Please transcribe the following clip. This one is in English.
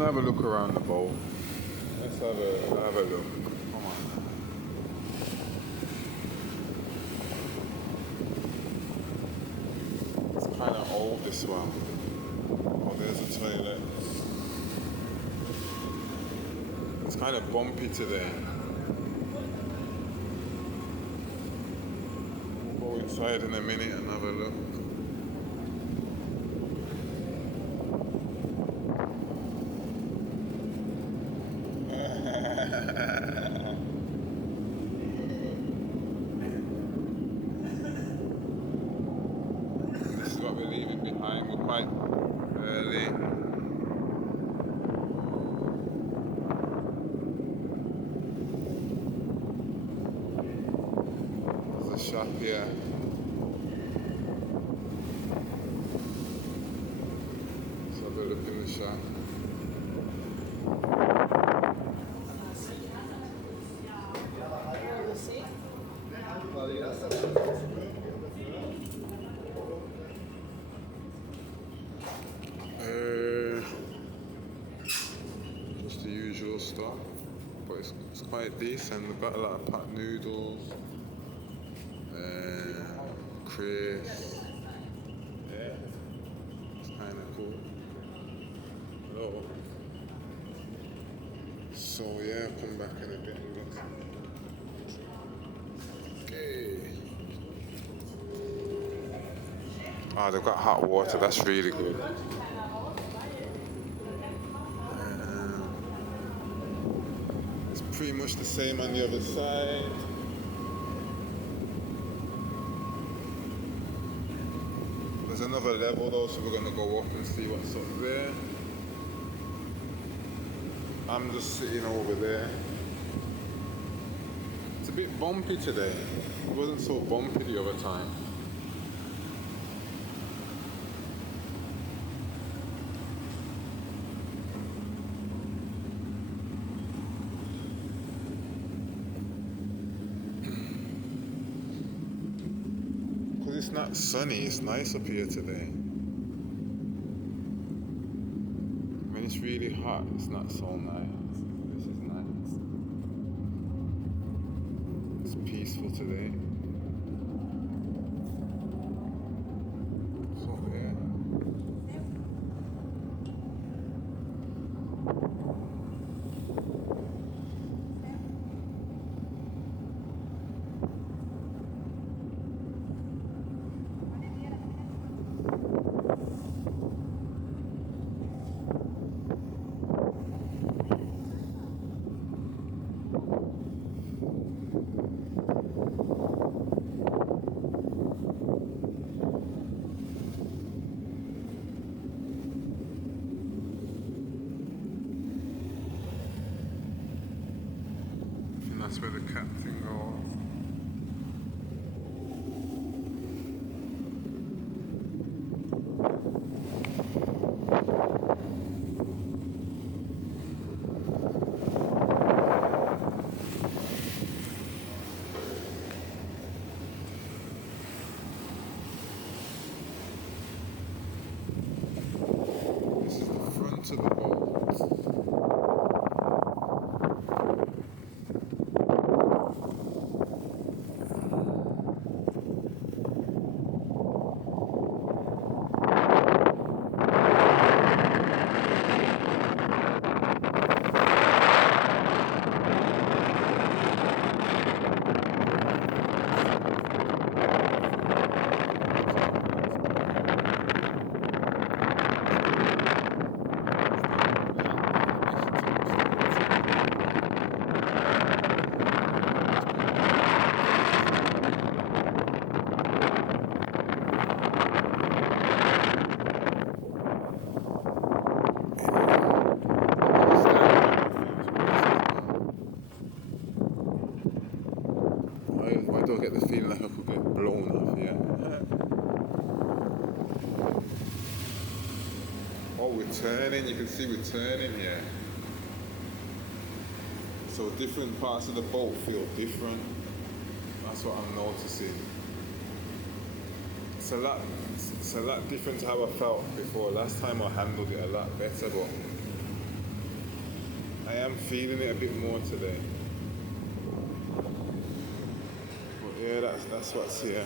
gonna have a look around the boat. Let's have a look. Come on. It's kind of old, this one. Oh, there's a toilet. It's kind of bumpy today. We'll go inside in a minute and have a look. This is what we're leaving behind. We're quite early. There's a shop here. Let's have a look in the shop. Just the usual stuff, but it's quite decent. We've got a lot of pot noodles, crisps. Yeah, it's kind of cool. Hello. So yeah, I'll come back in a bit and get some. Okay. Oh, they've got hot water. That's really good. It's pretty much the same on the other side. There's another level though, so we're gonna go up and see what's up there. I'm just sitting over there. It's a bit bumpy today. It wasn't so bumpy the other time. Because it's not sunny, it's nice up here today. When it's really hot, it's not so nice. This is nice. It's peaceful today. So yeah. That's where the captain goes. This is the front of the boat. I do get the feeling like I could get blown off here. Oh, we're turning. You can see we're turning here. So different parts of the boat feel different. That's what I'm noticing. It's a lot different to how I felt before. Last time I handled it a lot better, but I am feeling it a bit more today. But yeah, that's what's here.